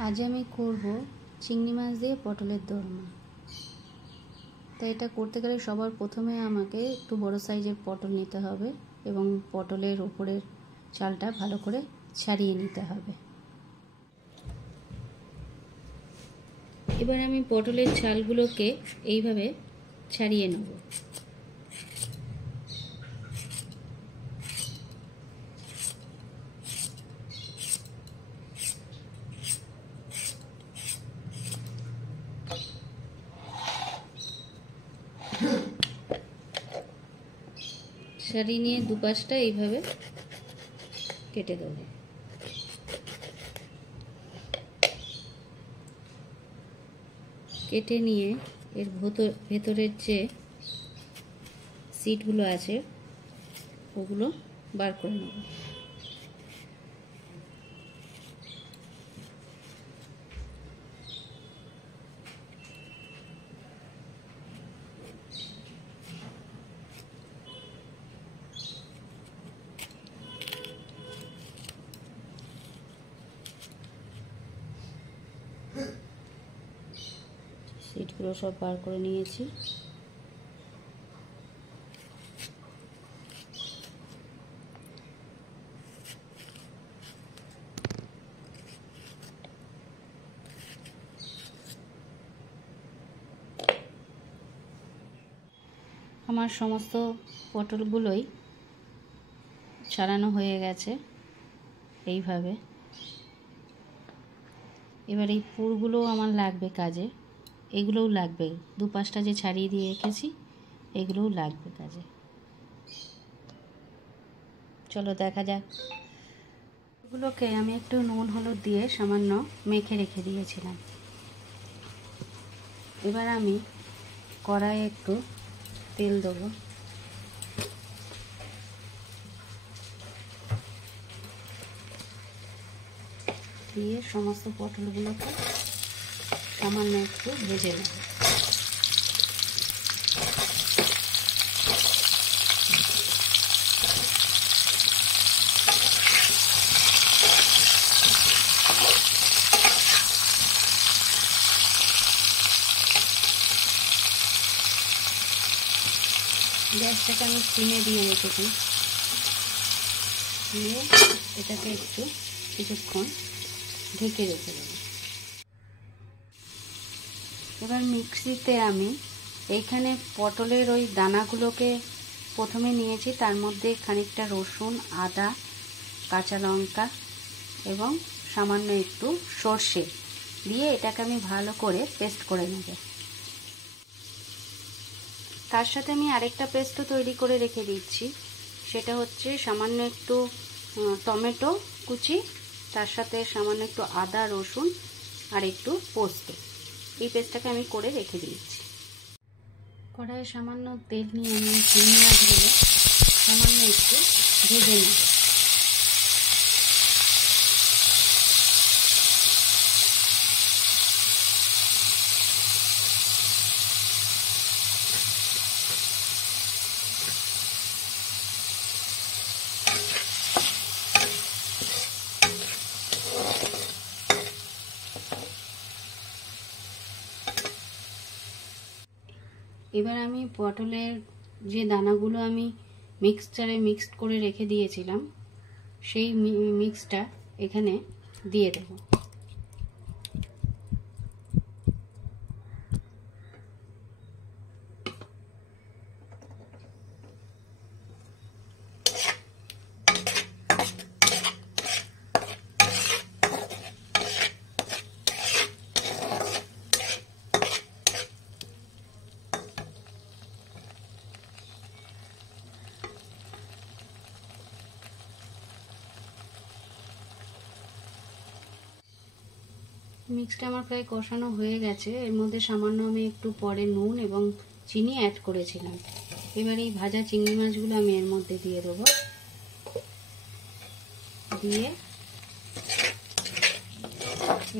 আজ আমি করব চিংড়ি মাছ দিয়ে পটলের দোরমা। তো এটা করতে গেলে সবার প্রথমে আমাকে একটু বড় সাইজের পটল নিতে হবে এবং পটলের উপরের চালটা ভালো করে ছাড়িয়ে নিতে হবে। এবার আমি পটলের চালগুলোকে এইভাবে ছাড়িয়ে নেব। ছাড়িয়ে নিয়ে দুপাশটা এইভাবে কেটে দেব। কেটে নিয়ে এর ভেতরের যে সিটগুলো আছে ওগুলো বার করে নেব। সিটগুলো সব বার করে নিয়েছি। আমার সমস্ত পটলগুলোই ছাড়ানো হয়ে গেছে এইভাবে। এবার এই পুরগুলো আমার লাগবে কাজে, এগুলোও লাগবে, দুপাশটা যে ছাড়িয়ে দিয়ে রেখেছি এগুলোও লাগবে কাজে। চলো দেখা যাক। এগুলোকে আমি একটু নুন হলুদ দিয়ে সামান্য মেখে রেখে দিয়েছিলাম। এবার আমি কড়াইয়ে একটু তেল দেবো। দিয়ে সমস্ত পটলগুলোকে সামান্য একটু ভেজে নেব। গ্যাসটাকে আমি সিমে দিয়ে রেখেছি। দিয়ে এটাকে একটু কিছুক্ষণ ঢেকে রেখে দেব। এবার মিক্সিতে আমি এইখানে পটলের ওই দানাগুলোকে প্রথমে নিয়েছি, তার মধ্যে খানিকটা রসুন, আদা, কাঁচা লঙ্কা এবং সামান্য একটু সর্ষে দিয়ে এটাকে আমি ভালো করে পেস্ট করে নেব। তার সাথে আমি আরেকটা পেস্টও তৈরি করে রেখে দিচ্ছি। সেটা হচ্ছে সামান্য একটু টমেটো কুচি, তার সাথে সামান্য একটু আদা, রসুন আর একটু পোস্ত। এই পেস্টটাকে আমি করে রেখে দিচ্ছি। কড়াইয়ে সামান্য তেল নিয়ে আমি চিংড়ি মাছগুলো সামান্য একটু ভেজে নেব। এবার আমি পটলের যে দানাগুলো আমি মিক্সচারে মিক্সড করে রেখে দিয়েছিলাম সেই মিক্সটা এখানে দিয়ে দেব। মিক্সটা আমার প্রায় কষানো হয়ে গেছে। এর মধ্যে সামান্য আমি একটু পরে নুন এবং চিনি অ্যাড করেছিলাম। এবার এই ভাজা চিংড়ি মাছগুলো আমি এর মধ্যে দিয়ে দেবো। দিয়ে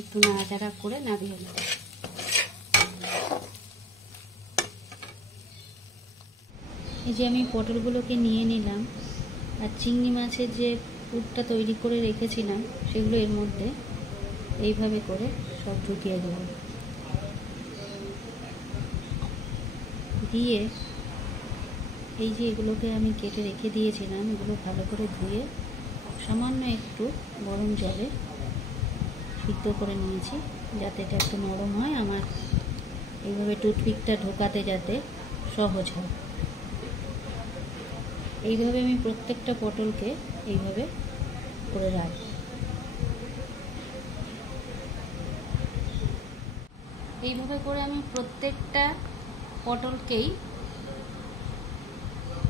একটু নাড়াচাড়া করে নামিয়ে নেব। এই যে আমি পটলগুলোকে নিয়ে নিলাম আর চিংড়ি মাছের যে পুরটা তৈরি করে রেখেছিলাম সেগুলো এর মধ্যে এইভাবে করে সব ঢুকিয়ে দেব। দিয়ে এই যে এগুলোকে আমি কেটে রেখে দিয়েছিলাম, এগুলো ভালো করে ধুয়ে সামান্য একটু গরম জলে সিদ্ধ করে নিয়েছি, যাতে এটা একটু নরম হয়, আমার এইভাবে টুথপিকটা ঢোকাতে যাতে সহজ হয়। এইভাবে আমি প্রত্যেকটা পটলকে এইভাবে করে রাখি। এইভাবে করে আমি প্রত্যেকটা পটলকেই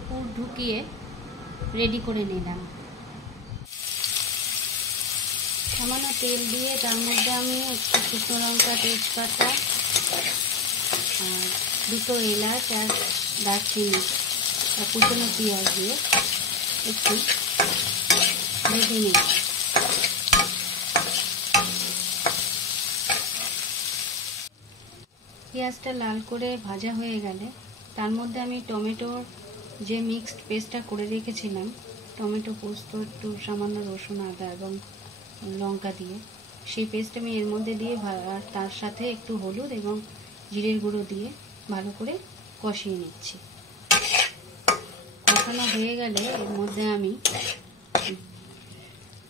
পুর ঢুকিয়ে রেডি করে নিলাম। সামান্য তেল দিয়ে তার মধ্যে আমি একটু শুকনো লঙ্কা, তেজপাতা আর 2 এলাচ আর দারচিনি আর কুচনো পেঁয়াজ দিয়ে একটু ভেজে নিই। পেঁয়াজটা লাল করে ভাজা হয়ে গেলে তার মধ্যে আমি টমেটোর যে মিক্সড পেস্টটা করে রেখেছিলাম, টমেটো, পোস্ত, একটু সামান্য রসুন, আদা এবং লঙ্কা দিয়ে সেই পেস্ট আমি এর মধ্যে দিয়ে আর তার সাথে একটু হলুদ এবং জিরের গুঁড়ো দিয়ে ভালো করে কষিয়ে নিচ্ছি। কষানো হয়ে গেলে এর মধ্যে আমি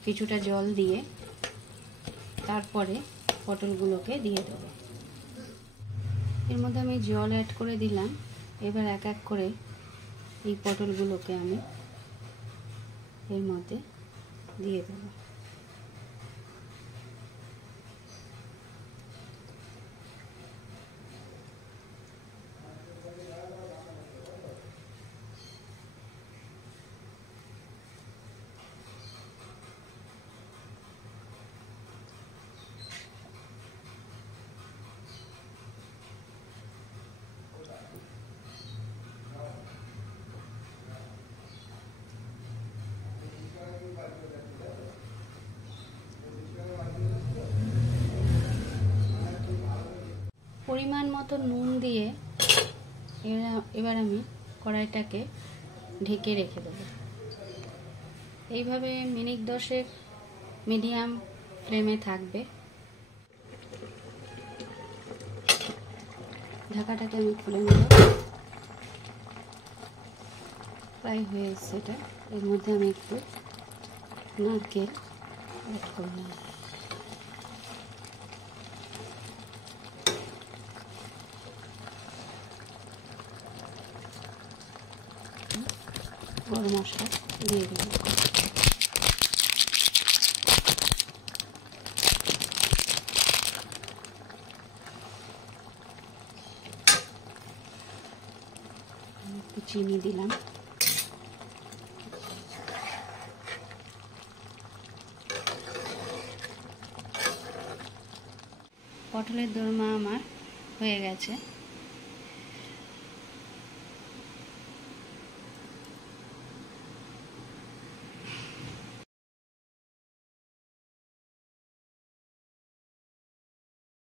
কিছুটা জল দিয়ে তারপরে পটলগুলোকে দিয়ে দেবো। এর মধ্যে আমি জল অ্যাড করে দিলাম। এবার এক এক করে এই পটলগুলোকে আমি এর মধ্যে দিয়ে দেবো। পরিমাণ মতো নুন দিয়ে এবার আমি কড়াইটাকে ঢেকে রেখে দেবো। এইভাবে মিনিট 10 মিডিয়াম ফ্লেমে থাকবে। ঢাকাটাকে আমি খুলে নেব। প্রায় হয়ে এসছে এটা। এর মধ্যে আমি একটু নারকেল অ্যাড করলাম। গরম মশলা দিয়ে দিলাম। একটু চিনি দিলাম। পটলের দোরমা আমার হয়ে গেছে।